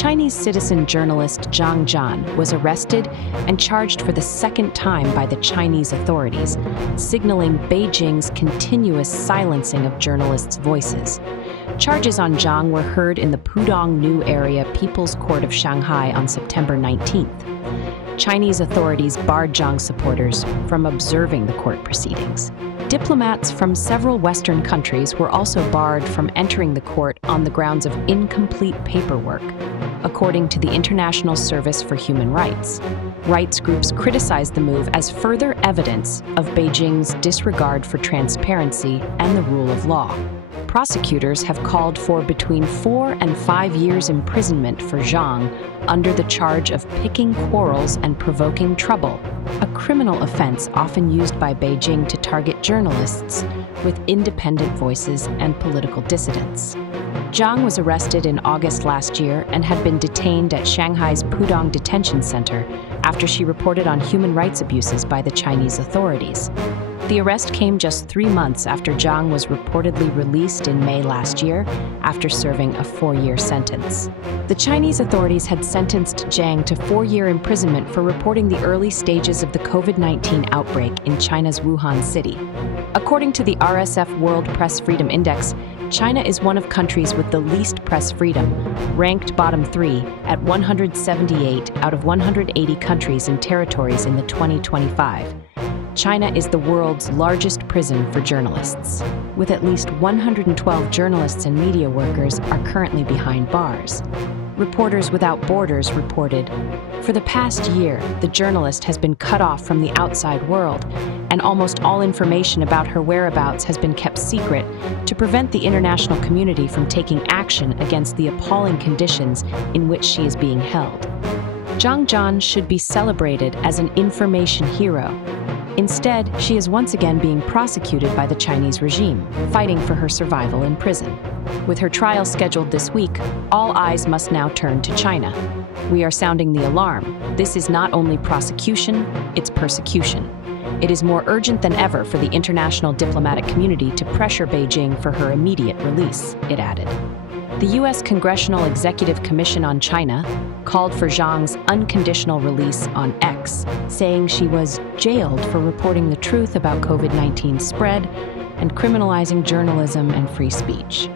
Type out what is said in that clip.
Chinese citizen journalist Zhang Zhan was arrested and charged for the second time by the Chinese authorities, signaling Beijing's continuous silencing of journalists' voices. Charges on Zhang were heard in the Pudong New Area People's Court of Shanghai on September 19th. Chinese authorities barred Zhang supporters from observing the court proceedings. Diplomats from several Western countries were also barred from entering the court on the grounds of incomplete paperwork, according to the International Service for Human Rights. Rights groups criticized the move as further evidence of Beijing's disregard for transparency and the rule of law. Prosecutors have called for between 4 and 5 years imprisonment for Zhang under the charge of picking quarrels and provoking trouble, a criminal offense often used by Beijing to target journalists with independent voices and political dissidents. Zhang was arrested in August last year and had been detained at Shanghai's Pudong Detention Center after she reported on human rights abuses by the Chinese authorities. The arrest came just 3 months after Zhang was reportedly released in May last year after serving a 4-year sentence. The Chinese authorities had sentenced Zhang to 4-year imprisonment for reporting the early stages of the COVID-19 outbreak in China's Wuhan city. According to the RSF World Press Freedom Index, China is one of countries with the least press freedom, ranked bottom 3 at 178 out of 180 countries and territories in the 2025. China is the world's largest prison for journalists, with at least 112 journalists and media workers are currently behind bars. Reporters Without Borders reported, "For the past year, the journalist has been cut off from the outside world, and almost all information about her whereabouts has been kept secret to prevent the international community from taking action against the appalling conditions in which she is being held." Zhang Zhan should be celebrated as an information hero. Instead, she is once again being prosecuted by the Chinese regime, fighting for her survival in prison. With her trial scheduled this week, all eyes must now turn to China. We are sounding the alarm. This is not only prosecution, it's persecution. It is more urgent than ever for the international diplomatic community to pressure Beijing for her immediate release, it added. The U.S. Congressional Executive Commission on China called for Zhang's unconditional release on X, saying she was jailed for reporting the truth about COVID-19 spread and criminalizing journalism and free speech.